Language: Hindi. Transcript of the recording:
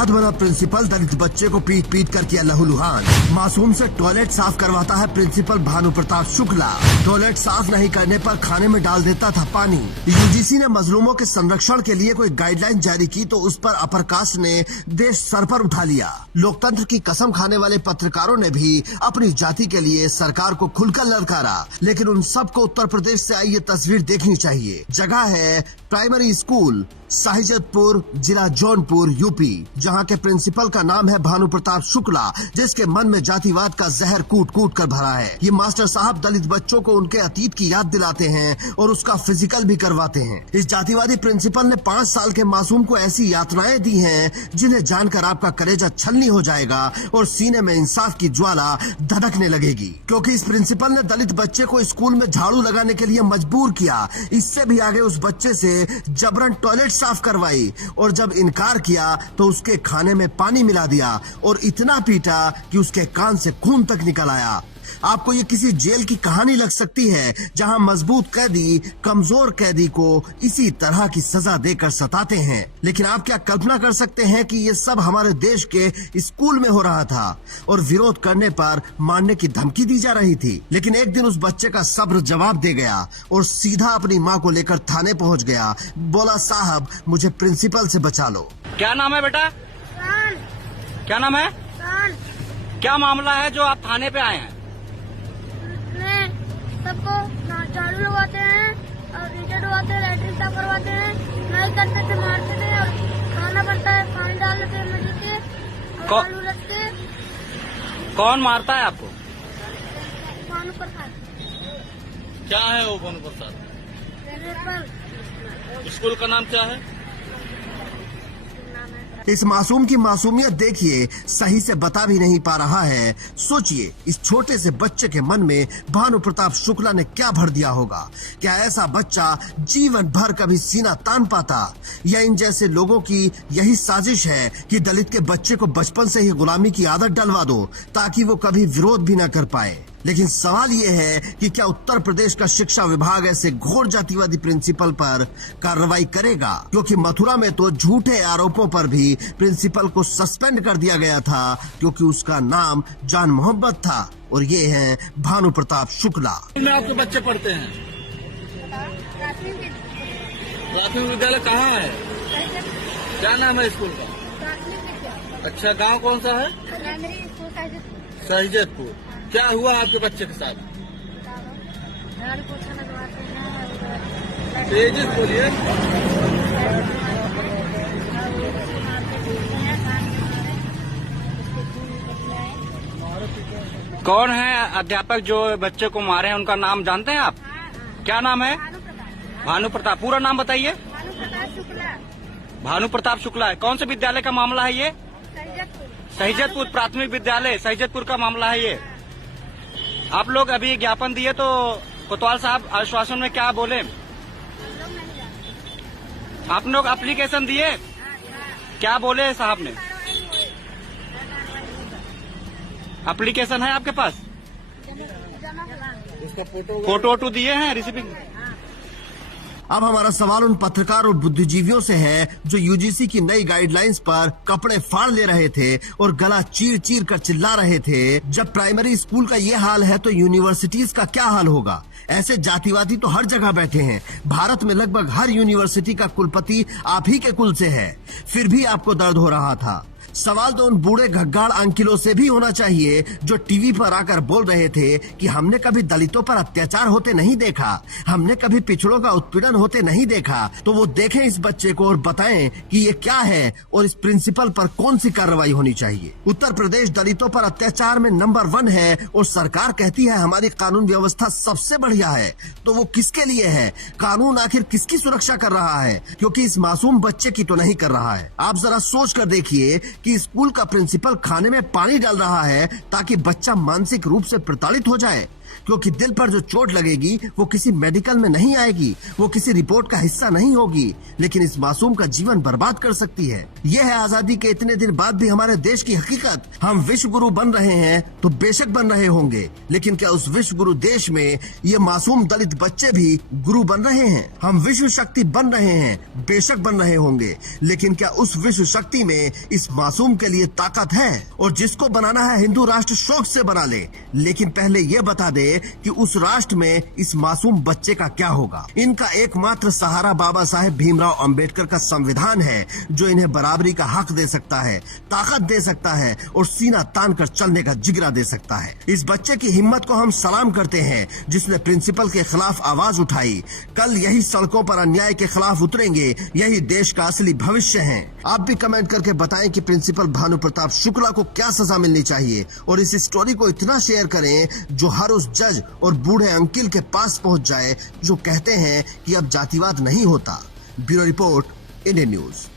औलाद बना प्रिंसिपल दलित बच्चे को पीट पीट कर किया लहूलुहान। मासूम से टॉयलेट साफ करवाता है प्रिंसिपल भानु प्रताप शुक्ला। टॉयलेट साफ नहीं करने पर खाने में डाल देता था पानी। यूजीसी ने मजलूमों के संरक्षण के लिए कोई गाइडलाइन जारी की तो उस पर अपर कास्ट ने देश सर पर उठा लिया। लोकतंत्र की कसम खाने वाले पत्रकारों ने भी अपनी जाति के लिए सरकार को खुलकर ललकारा, लेकिन उन सबको उत्तर प्रदेश से आई ये तस्वीर देखनी चाहिए। जगह है प्राइमरी स्कूल साहिजतपुर, जिला जौनपुर, यूपी, जहां के प्रिंसिपल का नाम है भानु प्रताप शुक्ला, जिसके मन में जातिवाद का जहर कूट कूट कर भरा है। ये मास्टर साहब दलित बच्चों को उनके अतीत की याद दिलाते हैं और उसका फिजिकल भी करवाते हैं। इस जातिवादी प्रिंसिपल ने 5 साल के मासूम को ऐसी यातनाएं दी हैं जिन्हें जानकर आपका कलेजा छलनी हो जाएगा और सीने में इंसाफ की ज्वाला धधकने लगेगी, क्योंकि इस प्रिंसिपल ने दलित बच्चे को स्कूल में झाड़ू लगाने के लिए मजबूर किया। इससे भी आगे उस बच्चे से जबरन टॉयलेट साफ करवाई और जब इनकार किया तो उसके खाने में पानी मिला दिया और इतना पीटा कि उसके कान से खून तक निकल आया। आपको ये किसी जेल की कहानी लग सकती है, जहां मजबूत कैदी कमजोर कैदी को इसी तरह की सजा देकर सताते हैं, लेकिन आप क्या कल्पना कर सकते हैं कि ये सब हमारे देश के स्कूल में हो रहा था और विरोध करने पर मारने की धमकी दी जा रही थी। लेकिन एक दिन उस बच्चे का सब्र जवाब दे गया और सीधा अपनी माँ को लेकर थाने पहुँच गया। बोला, साहब मुझे प्रिंसिपल से बचा लो। क्या नाम है बेटा? क्या नाम है? क्या मामला है जो आप थाने पे आए हैं? सबको झाड़ू लगवाते हैं और नीचे डुबाते हैं, लैट्रिन साफ करवाते हैं, नहीं करते थे मारते थे और खाना बनता है, पानी डाल लेते हैं मजे के और आलू रखते हैं। कौन मारता है आपको? भानु प्रसाद। क्या है वो भानु प्रसाद? स्कूल का नाम क्या है? इस मासूम की मासूमियत देखिए, सही से बता भी नहीं पा रहा है। सोचिए, इस छोटे से बच्चे के मन में भानु प्रताप शुक्ला ने क्या भर दिया होगा। क्या ऐसा बच्चा जीवन भर कभी सीना तान पाता? या इन जैसे लोगों की यही साजिश है कि दलित के बच्चे को बचपन से ही गुलामी की आदत डलवा दो ताकि वो कभी विरोध भी न कर पाए। लेकिन सवाल ये है कि क्या उत्तर प्रदेश का शिक्षा विभाग ऐसे घोर जातिवादी प्रिंसिपल पर कार्रवाई करेगा? क्योंकि मथुरा में तो झूठे आरोपों पर भी प्रिंसिपल को सस्पेंड कर दिया गया था, क्योंकि उसका नाम जान मोहम्मद था और ये है भानु प्रताप शुक्ला। में आपके बच्चे पढ़ते हैं? प्राथमिक विद्यालय कहाँ है? क्या नाम है स्कूल का? अच्छा, गांव कौन सा है? साहिजतपुर। क्या हुआ आपके बच्चे के साथ? तेजी से बोलिए। कौन है अध्यापक जो बच्चे को मारे हैं? उनका नाम जानते हैं आप? क्या नाम है? भानु प्रताप। पूरा नाम बताइए। भानु प्रताप शुक्ला है। कौन से विद्यालय का मामला है ये? साहिजतपुर प्राथमिक विद्यालय साहिजतपुर का मामला है ये। आप लोग अभी ज्ञापन दिए तो कोतवाल साहब आश्वासन में क्या बोले? आप लोग एप्लीकेशन दिए, क्या बोले साहब ने? एप्लीकेशन है आपके पास? उसका फोटो दिए हैं रिसीविंग? अब हमारा सवाल उन पत्रकार और बुद्धिजीवियों से है जो यूजीसी की नई गाइडलाइंस पर कपड़े फाड़ ले रहे थे और गला चीर चीर कर चिल्ला रहे थे। जब प्राइमरी स्कूल का ये हाल है तो यूनिवर्सिटीज का क्या हाल होगा? ऐसे जातिवादी तो हर जगह बैठे हैं। भारत में लगभग हर यूनिवर्सिटी का कुलपति आप ही के कुल से है, फिर भी आपको दर्द हो रहा था। सवाल तो उन बूढ़े घग्गाड़ अंकिलों से भी होना चाहिए जो टीवी पर आकर बोल रहे थे कि हमने कभी दलितों पर अत्याचार होते नहीं देखा, हमने कभी पिछड़ों का उत्पीड़न होते नहीं देखा। तो वो देखें इस बच्चे को और बताएं कि ये क्या है और इस प्रिंसिपल पर कौन सी कार्रवाई होनी चाहिए। उत्तर प्रदेश दलितों पर अत्याचार में नंबर 1 है और सरकार कहती है हमारी कानून व्यवस्था सबसे बढ़िया है। तो वो किसके लिए है? कानून आखिर किसकी सुरक्षा कर रहा है? क्योंकि इस मासूम बच्चे की तो नहीं कर रहा है। आप जरा सोच कर देखिए कि स्कूल का प्रिंसिपल खाने में पानी डाल रहा है ताकि बच्चा मानसिक रूप से प्रताड़ित हो जाए। क्योंकि दिल पर जो चोट लगेगी वो किसी मेडिकल में नहीं आएगी, वो किसी रिपोर्ट का हिस्सा नहीं होगी, लेकिन इस मासूम का जीवन बर्बाद कर सकती है। यह है आजादी के इतने दिन बाद भी हमारे देश की हकीकत। हम विश्व गुरु बन रहे हैं तो बेशक बन रहे होंगे, लेकिन क्या उस विश्व गुरु देश में ये मासूम दलित बच्चे भी गुरु बन रहे हैं? हम विश्व शक्ति बन रहे हैं, बेशक बन रहे होंगे, लेकिन क्या उस विश्व शक्ति में इस मासूम के लिए ताकत है? और जिसको बनाना है हिंदू राष्ट्र शौक से बना ले, लेकिन पहले ये बता दे कि उस राष्ट्र में इस मासूम बच्चे का क्या होगा। इनका एकमात्र सहारा बाबा साहेब भीमराव अंबेडकर का संविधान है, जो इन्हें बराबरी का हक दे सकता है, ताकत दे सकता है और सीना तान कर चलने का जिगरा दे सकता है। इस बच्चे की हिम्मत को हम सलाम करते हैं, जिसने प्रिंसिपल के खिलाफ आवाज उठाई। कल यही सड़कों पर अन्याय के खिलाफ उतरेंगे, यही देश का असली भविष्य है। आप भी कमेंट करके बताएं कि प्रिंसिपल भानु प्रताप शुक्ला को क्या सजा मिलनी चाहिए, और इस स्टोरी को इतना शेयर करें जो हर उस जज और बूढ़े अंकिल के पास पहुंच जाए जो कहते हैं कि अब जातिवाद नहीं होता। Bureau report, Indian news.